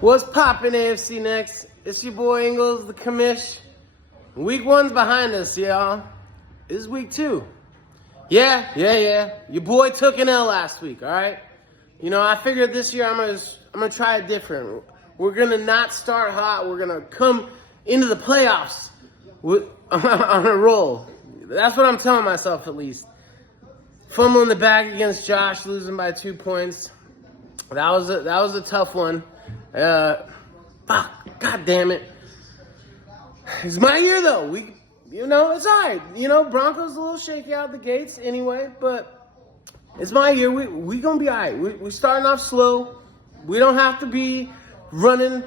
What's poppin', AFC Next? It's your boy Ingles, the commish. Week 1's behind us, y'all. This is week 2. Yeah. Your boy took an L last week, all right? You know, I figured this year I'm gonna try it different. We're gonna not start hot. We're gonna come into the playoffs on a roll. That's what I'm telling myself, at least. Fumbling the bag against Josh, losing by 2 points. That was a tough one. God damn it. It's my year though. It's alright. Broncos a little shaky out the gates anyway, but it's my year. We gonna be alright. We're starting off slow. We don't have to be winning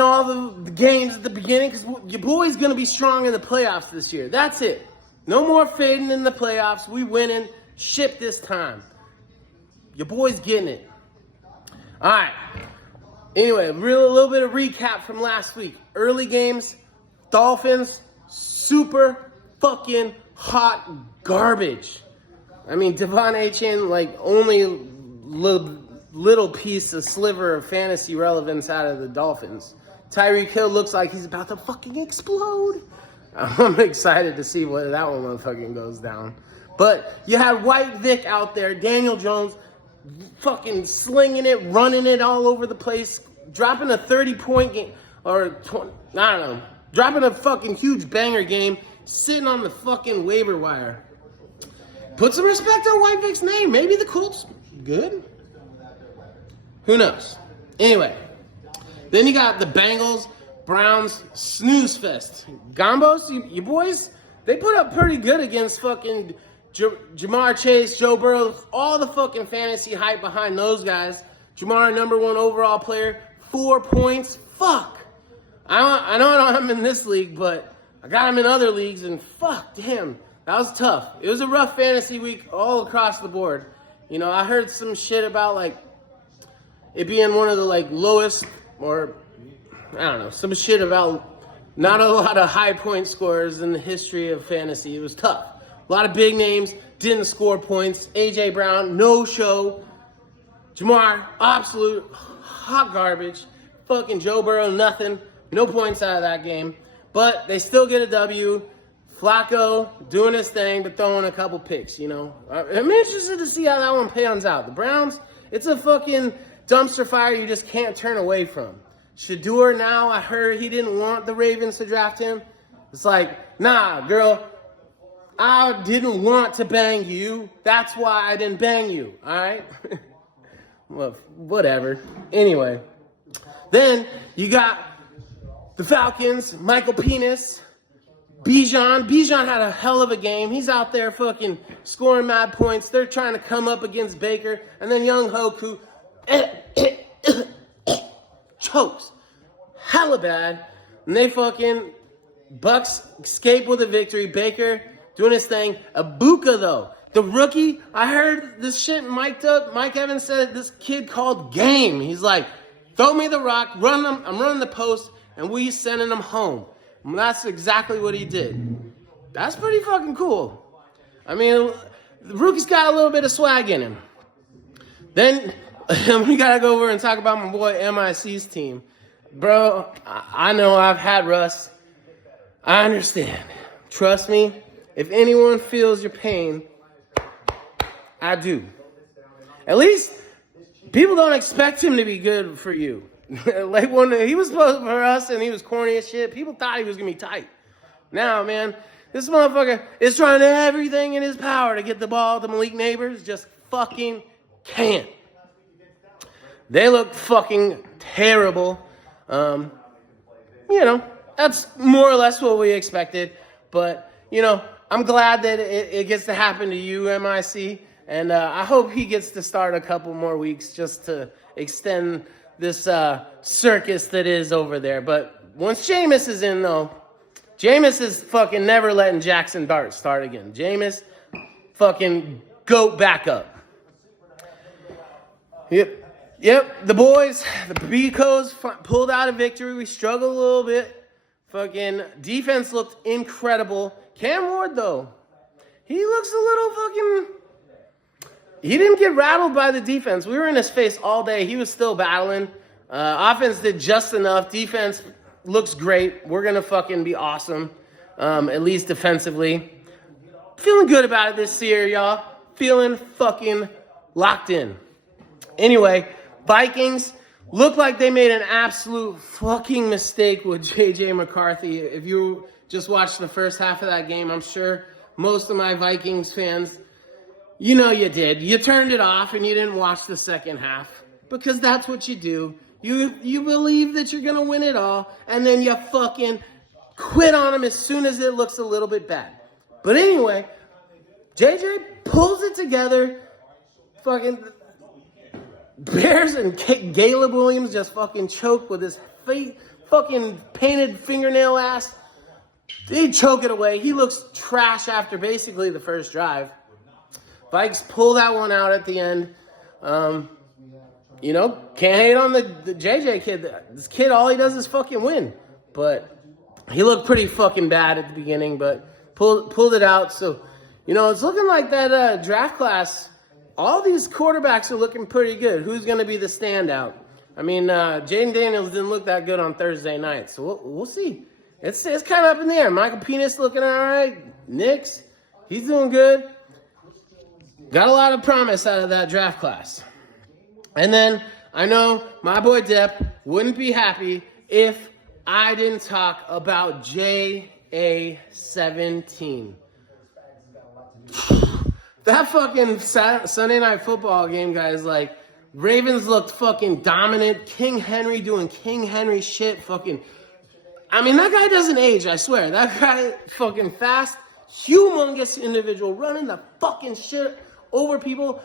all the games at the beginning, because your boy's gonna be strong in the playoffs this year. That's it. No more fading in the playoffs. We winning ship this time. Your boy's getting it. Alright. Anyway, a little bit of recap from last week. Early games, Dolphins, super fucking hot garbage. I mean, Devon Achane, only little piece, a sliver of fantasy relevance out of the Dolphins. Tyreek Hill looks like he's about to fucking explode. I'm excited to see what that one fucking goes down. But you had White Vic out there, Daniel Jones, fucking slinging it, running it all over the place, dropping a 30-point game, or 20, I don't know, dropping a fucking huge banger game, sitting on the fucking waiver wire. Put some respect on White Vic's name. Maybe the Colts good? Who knows? Anyway, then you got the Bengals, Browns, snooze fest. Gambos, you boys, they put up pretty good against fucking Jamar Chase, Joe Burrow, all the fucking fantasy hype behind those guys. Jamar, number 1 overall player, 4 points. Fuck. I know I'm in this league, but I got him in other leagues, and fuck, damn, that was tough. It was a rough fantasy week all across the board. I heard some shit about, it being one of the, lowest, or, I don't know, some shit about not a lot of high point scorers in the history of fantasy. It was tough. A lot of big names didn't score points. A.J. Brown, no show. Jamar, absolute hot garbage. Fucking Joe Burrow, nothing. No points out of that game. But they still get a W. Flacco doing his thing, but throwing a couple picks, I'm interested to see how that one pans out. The Browns, it's a fucking dumpster fire you just can't turn away from. Shador now, I heard he didn't want the Ravens to draft him. It's nah, girl. I didn't want to bang you. That's why I didn't bang you, all right? Well, whatever. Anyway, then you got the Falcons, Michael Penis, Bijan. Bijan had a hell of a game. He's out there fucking scoring mad points. They're trying to come up against Baker. And then Young Hoku chokes. Hella bad. And they fucking Bucks escape with a victory. Baker doing his thing. Ibuka, though. The rookie, I heard this shit mic'd up. Mike Evans said this kid called game. He's like, throw me the rock, run them. I'm running the post, and we sending them home. And that's exactly what he did. That's pretty fucking cool. I mean, the rookie's got a little bit of swag in him. Then we got to go over and talk about my boy MIC's team. Bro, I know I've had Russ. I understand. Trust me. If anyone feels your pain, I do. At least people don't expect him to be good for you. When he was supposed for us and he was corny as shit, people thought he was going to be tight. Now, man, this motherfucker is trying everything in his power to get the ball to Malik Neighbors. Just fucking can't. They look fucking terrible. That's more or less what we expected. But, I'm glad that it gets to happen to you, MIC. And I hope he gets to start a couple more weeks just to extend this circus that is over there. But once Jameis is in, though, Jameis is fucking never letting Jackson Dart start again. Jameis, fucking goat back up. Yep, the boys, the Beacos pulled out a victory. We struggled a little bit. Fucking defense looked incredible. Cam Ward, though, he looks a little fucking... He didn't get rattled by the defense. We were in his face all day. He was still battling. Offense did just enough. Defense looks great. We're going to fucking be awesome, at least defensively. Feeling good about it this year, y'all. Feeling fucking locked in. Anyway, Vikings look like they made an absolute fucking mistake with J.J. McCarthy. If you just watched the first half of that game, I'm sure most of my Vikings fans, you know you did. You turned it off and you didn't watch the second half because that's what you do. You believe that you're going to win it all, and then you fucking quit on them as soon as it looks a little bit bad. But anyway, JJ pulls it together. Fucking Bears and Caleb Williams just fucking choked with his fucking painted fingernail ass. They choke it away. He looks trash after basically the first drive. Vikes pull that one out at the end. You know, can't hate on the JJ kid. This kid, all he does is fucking win. But he looked pretty fucking bad at the beginning, but pulled it out. So, you know, it's looking like that draft class. All these quarterbacks are looking pretty good. Who's going to be the standout? I mean, Jaden Daniels didn't look that good on Thursday night, so we'll see. It's kind of up in the air. Michael Penis looking all right. Nix, he's doing good. Got a lot of promise out of that draft class. And then I know my boy Depp wouldn't be happy if I didn't talk about JA17. That fucking Sunday Night Football game, guys, like, Ravens looked fucking dominant. King Henry doing King Henry shit. Fucking, I mean, that guy doesn't age, I swear. That guy fucking fast, humongous individual, running the fucking shit over people,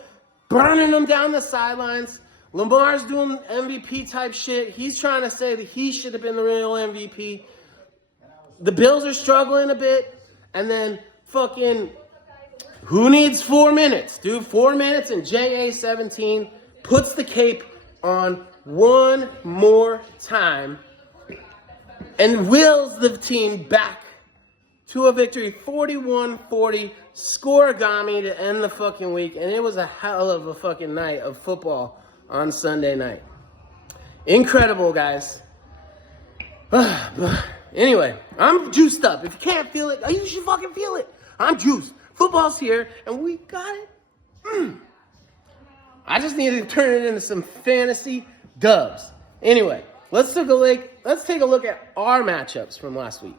burning them down the sidelines. Lamar's doing MVP type shit. He's trying to say that he should have been the real MVP. The Bills are struggling a bit. And then fucking, who needs 4 minutes, dude? 4 minutes and JA17 puts the cape on one more time and wills the team back to a victory, 41-40, scoregami to end the fucking week. And it was a hell of a fucking night of football on Sunday night. Incredible, guys. Anyway, I'm juiced up. If you can't feel it, you should fucking feel it. I'm juiced. Football's here, and we got it. I just need to turn it into some fantasy dubs. Anyway, let's take a look at our matchups from last week.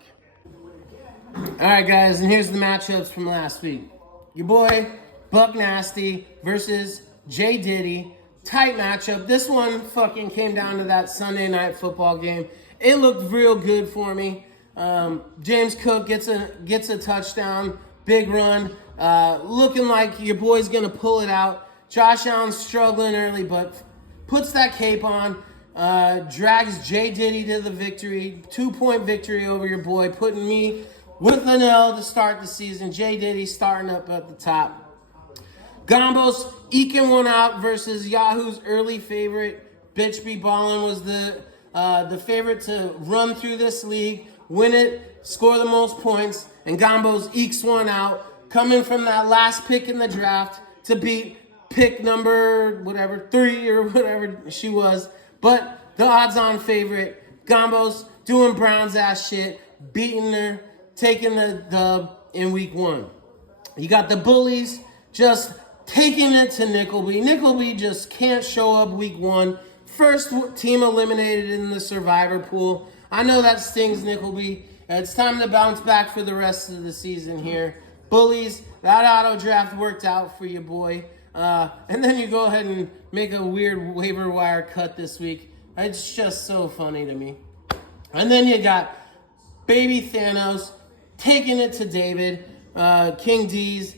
All right, guys, and here's the matchups from last week. Your boy, Buck Nasty versus JDiddy. Tight matchup. This one fucking came down to that Sunday Night Football game. It looked real good for me. James Cook gets a touchdown. Big run. Looking like your boy's going to pull it out. Josh Allen's struggling early, but puts that cape on. Drags J. Diddy to the victory. 2-point victory over your boy. Putting me with an L to start the season. J. Diddy starting up at the top. Gambos eking one out versus Yahoo's early favorite. Bitch Be Ballin' was the favorite to run through this league, win it, score the most points, and Gambos ekes one out, coming from that last pick in the draft to beat pick number 3 or whatever she was. But the odds-on favorite, Gambos doing Browns ass shit, beating her, taking the dub in week 1. You got the Bullies just taking it to Nickleby. Nickleby just can't show up week 1. First team eliminated in the survivor pool. I know that stings, Nickleby. It's time to bounce back for the rest of the season here. Bullies, that auto draft worked out for you, boy. And then you go ahead and make a weird waiver wire cut this week. It's just so funny to me. And then you got Baby Thanos taking it to David. King D's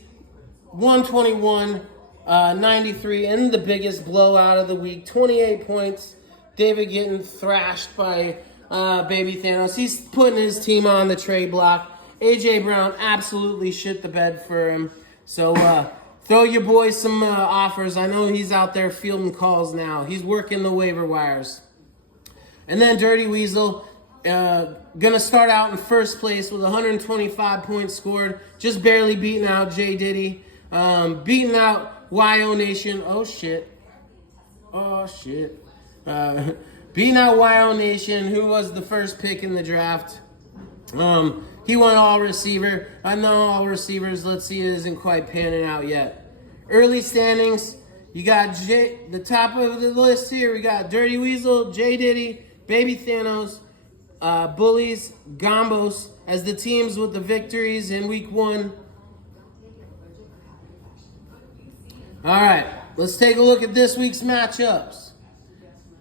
121-93 in the biggest blowout of the week. 28 points. David getting thrashed by Baby Thanos. He's putting his team on the trade block. AJ Brown absolutely shit the bed for him. So throw your boy some offers. I know he's out there fielding calls now. He's working the waiver wires. And then Dirty Weasel gonna start out in first place with 125 points scored. Just barely beating out J. Diddy. Beating out YO Nation. Oh, shit. Beating out YO Nation, who was the first pick in the draft. He won all receiver. I know all receivers, let's see, it isn't quite panning out yet. Early standings, you got the top of the list here. We got Dirty Weasel, JDiddy, Baby Thanos, Bullies, Gambos as the teams with the victories in week 1. All right, let's take a look at this week's matchups.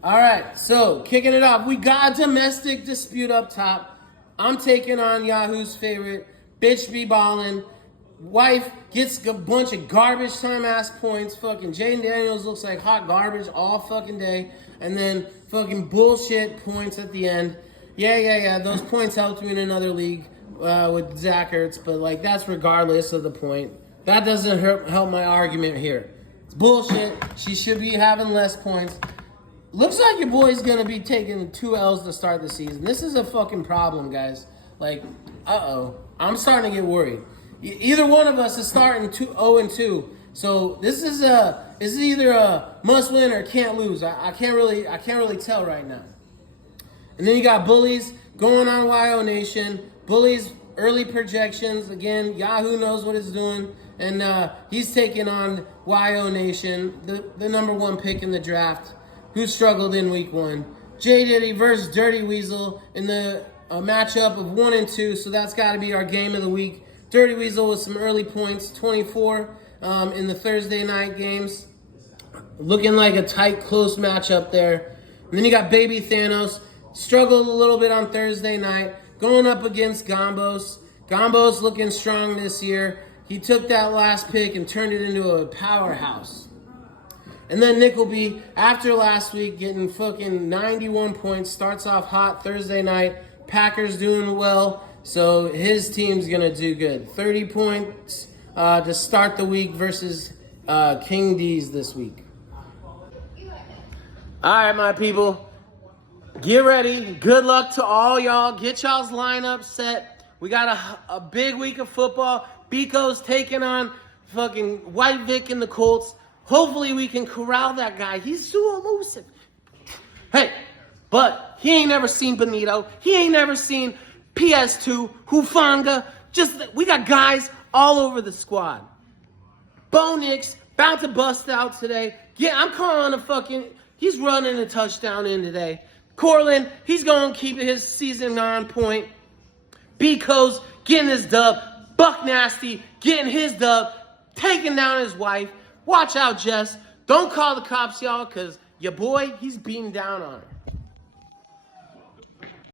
All right, so kicking it off, we got a domestic dispute up top. I'm taking on Yahoo's favorite, Bitch Be Ballin'. Wife gets a bunch of garbage time ass points. Fucking Jaden Daniels looks like hot garbage all fucking day. And then fucking bullshit points at the end. Yeah. Those points helped me in another league with Zach Ertz, but like that's regardless of the point. That doesn't help my argument here. It's bullshit. She should be having less points. Looks like your boy's going to be taking 2 L's to start the season. This is a fucking problem, guys. Like, I'm starting to get worried. Either one of us is starting 0-2. So this is either a must win or can't lose. I can't really tell right now. And then you got Bullies going on YO Nation. Bullies early projections. Again, Yahoo knows what it's doing. And he's taking on YO Nation, the number 1 pick in the draft, who struggled in week 1. JDiddy versus Dirty Weasel in the matchup of 1 and 2, so that's got to be our game of the week. Dirty Weasel with some early points, 24 in the Thursday night games. Looking like a tight, close matchup there. And then you got Baby Thanos, struggled a little bit on Thursday night, going up against Gambos. Gambos looking strong this year. He took that last pick and turned it into a powerhouse. And then Nickelby, after last week, getting fucking 91 points, starts off hot Thursday night. Packers doing well, so his team's going to do good. 30 points to start the week versus King D's this week. All right, my people. Get ready. Good luck to all y'all. Get y'all's lineup set. We got a big week of football. Biko's taking on fucking White Vic and the Colts. Hopefully we can corral that guy. He's too elusive. Hey, but he ain't never seen Benito. He ain't never seen PS2, Hufanga. We got guys all over the squad. Bo Nix about to bust out today. Yeah, I'm calling he's running a touchdown in today. Cortland, he's going to keep his season on point. Biko's getting his dub. Buck Nasty getting his dub. Taking down his wife. Watch out, Jess. Don't call the cops, y'all, because your boy, he's beating down on her.